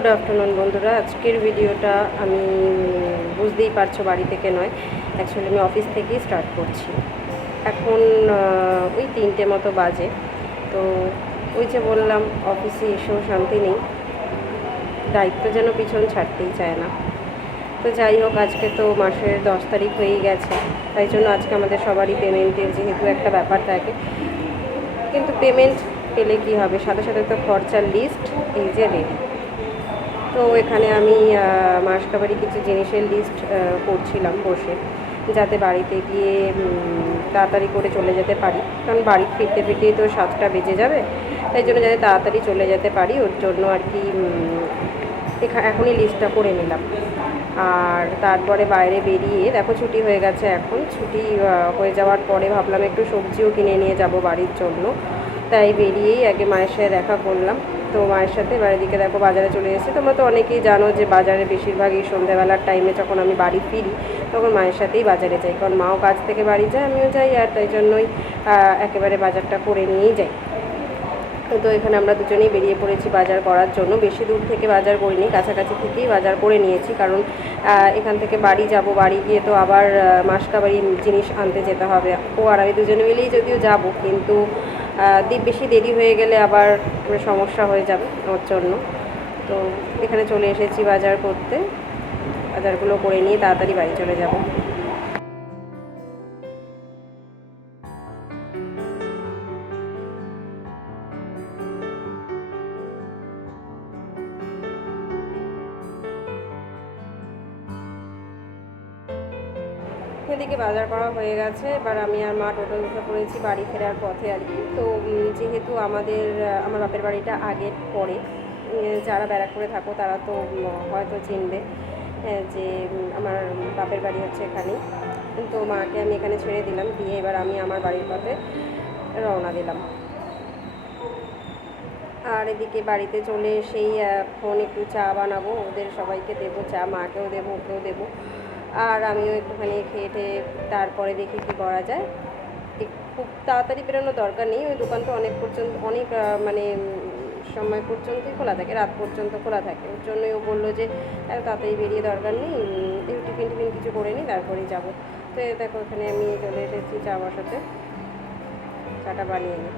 Good afternoon বন্ধুরা। আজকের ভিডিওটা আমি বুঝতেই পারছো বাড়ি থেকে নয়, অ্যাকচুয়ালি আমি অফিস থেকেই স্টার্ট করছি। এখন ওই 3টে মতো বাজে। তো ওই যে বললাম, অফিসে এসেও শান্তি নেই, দায়িত্ব যেন পিছন ছাড়তেই চায় না। তো যাই হোক, আজকে তো মাসের 10 তারিখ হয়েই গেছে, তাই জন্য আজকে আমাদের সবারই পেমেন্টের যেহেতু একটা ব্যাপার থাকে, কিন্তু পেমেন্ট পেলে কি হবে, সাথে সাথে তো খরচার লিস্ট এই যে রেডি। তো এখানে আমি মাসকাবারি কিছু জিনিসের লিস্ট করছিলাম বসে, যাতে বাড়িতে গিয়ে তাড়াতাড়ি করে চলে যেতে পারি, কারণ বাড়ি ফিরতে ফিরতেই তো 7টা বেজে যাবে। তাই জন্য যাতে তাড়াতাড়ি চলে যেতে পারি, ওর জন্য আর কি এখনই লিস্টটা করে নিলাম। আর তারপরে বাইরে বেরিয়ে দেখো ছুটি হয়ে গেছে। এখন ছুটি হয়ে যাওয়ার পরে ভাবলাম একটু সবজিও কিনে নিয়ে যাব বাড়ির জন্য, তাই বেরিয়েই আগে মায়ের সাথে দেখা করলাম। তো মায়ের সাথে বাড়ির দিকে দেখো বাজারে চলে এসেছি। তোমরা তো অনেকেই জানো যে বাজারে বেশিরভাগই সন্ধ্যাবেলার টাইমে যখন আমি বাড়ি ফিরি তখন মায়ের সাথেই বাজারে যাই, কারণ মাও কাজ থেকে বাড়ি যায়, আমিও যাই, আর তাই জন্যই একেবারে বাজারটা করে নিয়েই যাই। তো এখানে আমরা দুজনেই বেরিয়ে পড়েছি বাজার করার জন্য। বেশি দূর থেকে বাজার করিনি, কাছাকাছি থেকেই বাজার করে নিয়েছি, কারণ এখান থেকে বাড়ি যাব, বাড়ি গিয়ে তো আবার মাসকাবারি জিনিস আনতে যেতে হবে। ও আর আমি দুজনে মিলেই যদিও যাব, কিন্তু বেশি দেরি হয়ে গেলে আবার সমস্যা হয়ে যাবে ওর জন্য। তো এখানে চলে এসেছি বাজার করতে, বাজারগুলো করে নিয়ে তাড়াতাড়ি বাড়ি চলে যাব। এদিকে বাজার করা হয়ে গেছে, এবার আমি আর মা টোটো উঠে পড়েছি বাড়ি ফেরার পথে আর কি। তো যেহেতু আমার বাপের বাড়িটা আগের পরে, যারা ব্যারাকপুরে থাকো তারা তো হয়তো চিনবে যে আমার বাপের বাড়ি হচ্ছে এখানেই। তো মাকে আমি এখানে ছেড়ে দিলাম, দিয়ে এবার আমি আমার বাড়ির পথে রওনা দিলাম। আর এদিকে বাড়িতে চলে এসেই এখন একটু চা বানাবো, ওদের সবাইকে দেবো চা, মাকেও দেবো, ওকেও দেবো, আর আমিও একটুখানি খেয়ে টেয়ে তারপরে দেখি কী করা যায়। খুব তাড়াতাড়ি বেরোনোর দরকার নেই, ওই দোকান তো অনেক মানে সময় পর্যন্তই খোলা থাকে, রাত পর্যন্ত খোলা থাকে। ওর জন্যই ও বললো যে এত তাড়াতাড়ি বেরিয়ে দরকার নেই, টিফিন কিছু করে নিই তারপরেই যাবো। তো দেখো এখানে আমি চলে এসেছি চা বসাতে, চাটা বানিয়ে নিই।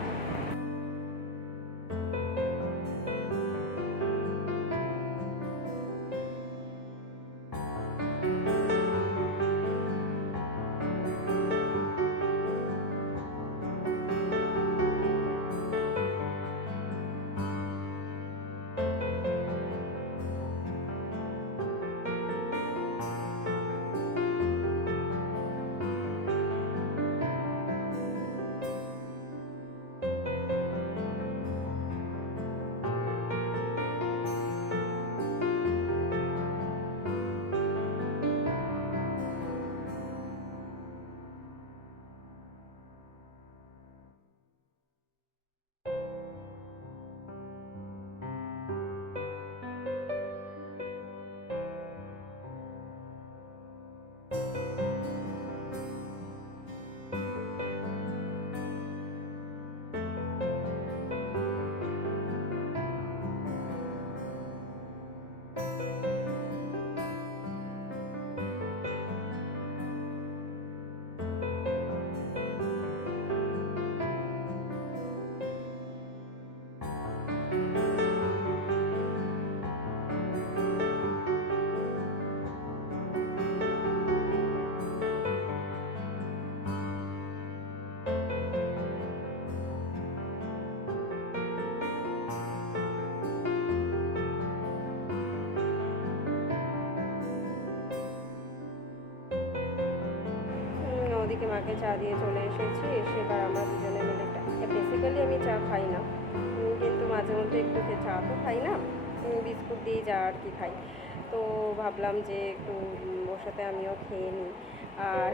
ওদিকে মাকে চা দিয়ে চলে এসেছি, এসে এবার আমরা দুজনে মিলে বেসিক্যালি আমি চা খাই না, কিন্তু মাঝে মধ্যে একটু চা তো খাই না, বিস্কুট দিয়ে যা আর কি খাই। তো ভাবলাম যে একটু ওর সাথে আমিও খেয়ে নিই। আর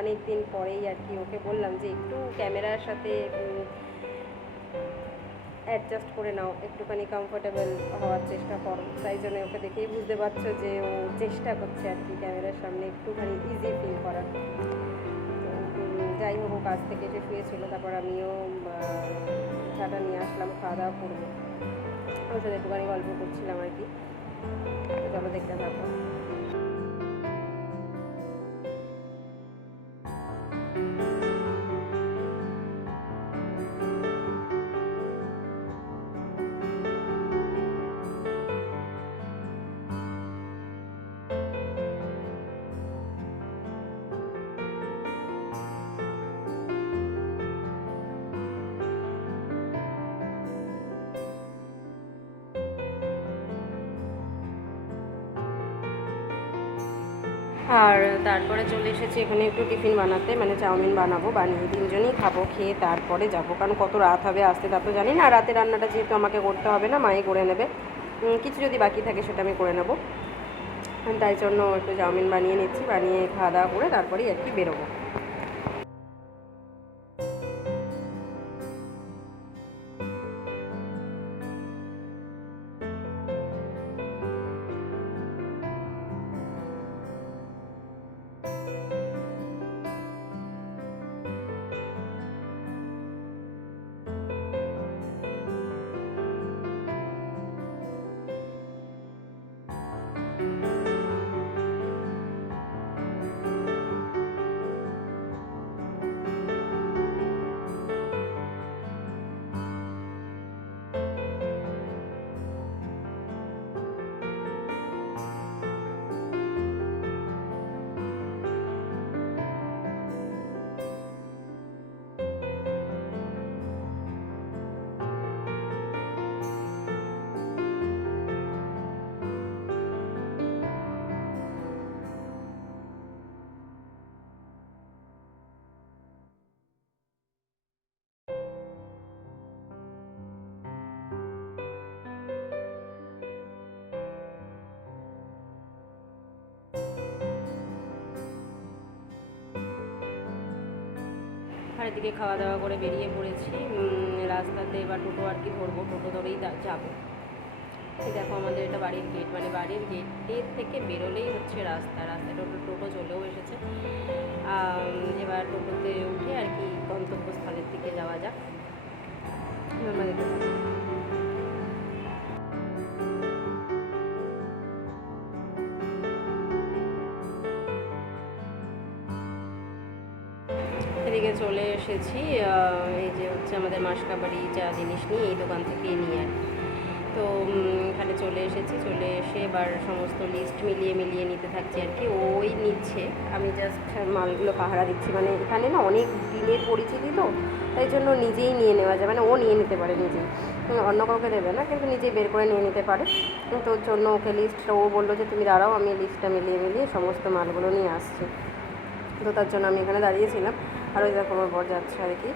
অনেক দিন পরেই আর কি ওকে বললাম যে একটু ক্যামেরার সাথে অ্যাডজাস্ট করে নাও, একটুখানি কমফোর্টেবল হওয়ার চেষ্টা করো। তাই জন্য ওকে দেখেই বুঝতে পারছো যে ও চেষ্টা করছে আর কি ক্যামেরার সামনে একটুখানি ইজি ফিল করার। যাই হোক, কাজ থেকে এসে শুয়েছিল, তারপর আমিও চাটা নিয়ে আসলাম, খাওয়া দাওয়া করবো। ওর সাথে একটুখানি গল্প করছিলাম আর কি। চলো দেখতে থাকো। আর তারপরে চলে এসেছি এখানে একটু টিফিন বানাতে, মানে চাউমিন বানাবো, বানিয়ে তিনজনই খাবো, খেয়ে তারপরে যাবো, কারণ কত রাত হবে আসতে তা তো জানি না। রাতে রান্নাটা যেহেতু আমাকে করতে হবে না, মাই করে নেবে, কিছু যদি বাকি থাকে সেটা আমি করে নেবো। তাই জন্য একটু চাউমিন বানিয়ে নিচ্ছি, বানিয়ে খাওয়া দাওয়া করে তারপরেই আর কি বেরোবো। আর এদিকে খাওয়া দাওয়া করে বেরিয়ে পড়েছি রাস্তাতে। এবার টোটো আর কি ধরবো, টোটো ধরেই যাবো। এই দেখো আমাদের এটা বাড়ির গেট, মানে বাড়ির গেটের থেকে বেরোলেই হচ্ছে রাস্তা। রাস্তায় টোটো চলেও এসেছে। এবার টোটোতে উঠে আর কি গন্তব্যস্থলের দিকে যাওয়া যাক। এদিকে চলে এসেছি। এই যে হচ্ছে আমাদের মাসকাবাড়ি যা জিনিস নিই এই দোকান থেকে নিয়ে আর কি। তো এখানে চলে এসেছি, চলে এসে এবার সমস্ত লিস্ট মিলিয়ে নিতে থাকছি আর কি। ওই নিচ্ছে, আমি জাস্ট মালগুলো পাহারা দিচ্ছি। মানে এখানে না অনেক দিনের পরিচিতি, তো তাই জন্য নিজেই নিয়ে নেওয়া যায়, মানে ও নিয়ে নিতে পারে নিজেই, অন্য কাউকে দেবে না, কিন্তু নিজেই বের করে নিয়ে নিতে পারে। তো ওর জন্য ওকে লিস্টটা ও বললো যে তুমি দাঁড়াও, আমি লিস্টটা মিলিয়ে সমস্ত মালগুলো নিয়ে আসছি। তো তার জন্য আমি এখানে দাঁড়িয়েছিলাম। আর ওই দেখো আমার বর যাচ্ছে আর কি।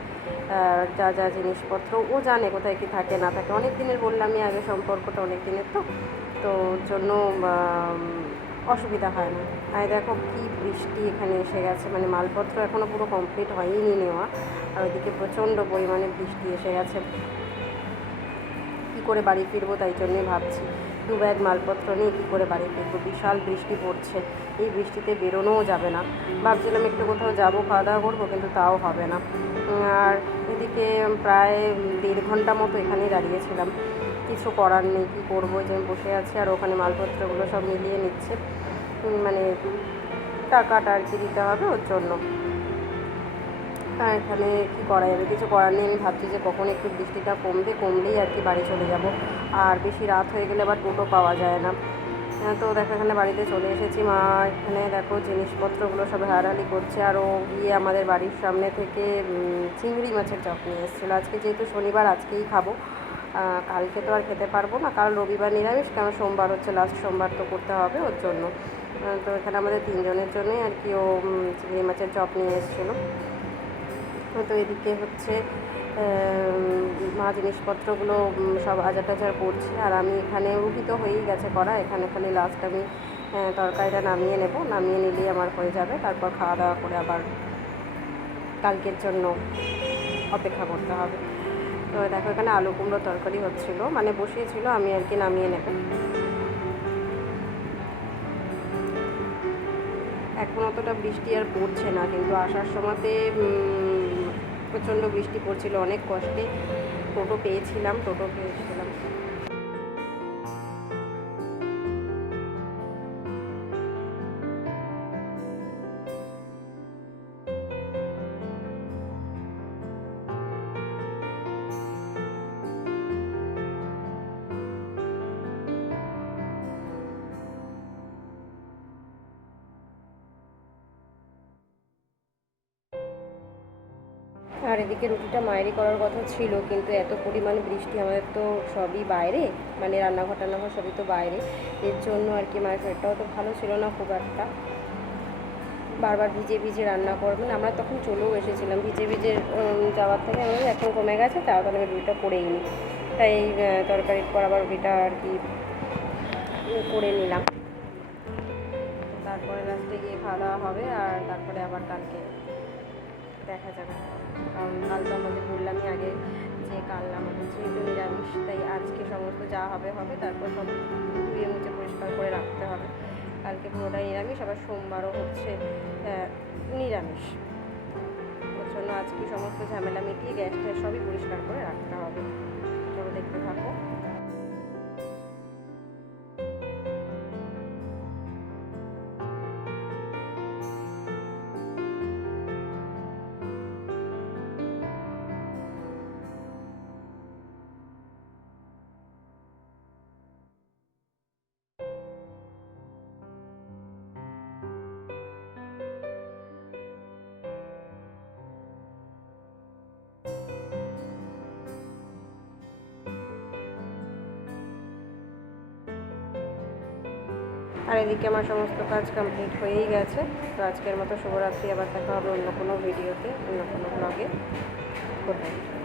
যা জিনিসপত্র ও জানে কোথায় কি থাকে না থাকে, অনেক দিনের বললামই আগে, সম্পর্কটা অনেক দিনের, তো ওর জন্য অসুবিধা হয় না। আর দেখো কি বৃষ্টি এখানে এসে গেছে, মানে মালপত্র এখনও পুরো কমপ্লিট হয়নি নেওয়া, আর ওইদিকে প্রচণ্ড পরিমাণে বৃষ্টি এসে গেছে। কী করে বাড়ি ফিরবো তাই জন্যই ভাবছি, 2 ব্যাগ মালপত্র নিয়ে কী করে বাড়ি ফিরবো। বিশাল বৃষ্টি পড়ছে, এই বৃষ্টিতে বেরোনোও যাবে না। ভাবছিলাম একটু কোথাও যাবো, খাওয়া দাওয়া করবো, কিন্তু তাও হবে না। আর এদিকে প্রায় 1.5 ঘন্টা মতো এখানেই দাঁড়িয়েছিলাম, কিছু করার নেই, কী করবো, যে আমি বসে আছি। আর ওখানে মালপত্রগুলো সব মিলিয়ে নিচ্ছে, মানে টাকাটা আর কি দিতে হবে ওর জন্য। আর এখানে কী করা যাবে, কিছু করার নেই। আমি ভাবছি যে কখন একটু বৃষ্টিটা কমলেই আর কি বাড়ি চলে যাব। আর বেশি রাত হয়ে গেলে আবার টোটো পাওয়া যায় না। তো দেখো এখানে বাড়িতে চলে এসেছি। মা এখানে দেখো জিনিসপত্রগুলো সব হারাহারি করছে। আর ও গিয়ে আমাদের বাড়ির সামনে থেকে চিংড়ি মাছের চপ নিয়ে এসেছিলো। আজকে যেহেতু শনিবার, আজকেই খাবো, কালকে তো আর খেতে পারবো না, কাল রবিবার নিরামিষ, কারণ সোমবার হচ্ছে লাস্ট সোমবার, তো করতে হবে ওর জন্য। তো এখানে আমাদের 3 জনের জন্যই আর কি ও চিংড়ি মাছের চপ নিয়ে এসেছিলো। তো এদিকে হচ্ছে মা জিনিসপত্রগুলো সব আজার করছে। আর আমি এখানে রুটি তো হয়েই গেছে করা, এখানে খালি লাস্ট আমি তরকারিটা নামিয়ে নেব, নামিয়ে নিলেই আমার হয়ে যাবে। তারপর খাওয়া দাওয়া করে আবার কালকের জন্য অপেক্ষা করতে হবে। তো দেখো এখানে আলু কুমড়ো তরকারি হচ্ছিলো, মানে বসিয়েছিল, আমি আর কি নামিয়ে নেব। এখন অতটা বৃষ্টি আর পড়ছে না, কিন্তু আসার সময়তে প্রচণ্ড বৃষ্টি পড়ছিল। অনেক কষ্টে টোটো পেয়েছিলাম। আর এদিকে রুটিটা মায়েরই করার কথা ছিল, কিন্তু এত পরিমাণ বৃষ্টি, আমাদের তো সবই বাইরে, মানে রান্নাঘর টান্নাঘর সবই তো বাইরে, এর জন্য আর কি মায়ের শরীরটাও তো ভালো ছিল না খুব একটা। বারবার ভিজে ভিজে রান্না করবেন, আমরা তখন চলেও এসেছিলাম ভিজে ভিজে যাওয়ার থেকে, আমাদের এখন কমে গেছে, তাড়াতাড়ি আমি রুটিটা করেই নিই, তাই তরকারির পর আবার রুটিটা আর কি করে নিলাম। তারপরে লাস্টে গিয়ে খাওয়া দাওয়া হবে, আর তারপরে আবার কালকে দেখা যাবে। কারণ কাল তো আমাদের বললামই আগে যে কাল আমাদের যেহেতু নিরামিষ, তাই আজকে সমস্ত যা হবে হবে, তারপর সব ধুয়ে মুছে পরিষ্কার করে রাখতে হবে। কালকে পুরোটাই নিরামিষ, আবার সোমবারও হচ্ছে নিরামিষ, ওর জন্য আজকে সমস্ত ঝামেলা মিটিয়ে গ্যাস ট্যাস সবই পরিষ্কার করে রাখতে হবে। চলো দেখতে থাকো। আর এদিকে আমার সমস্ত কাজ কমপ্লিট হয়েই গেছে। তো আজকের মতো শুভরাত্রি, আবার দেখা হবে অন্য কোনো ভিডিওতে, অন্য কোনো ব্লগে। Good night.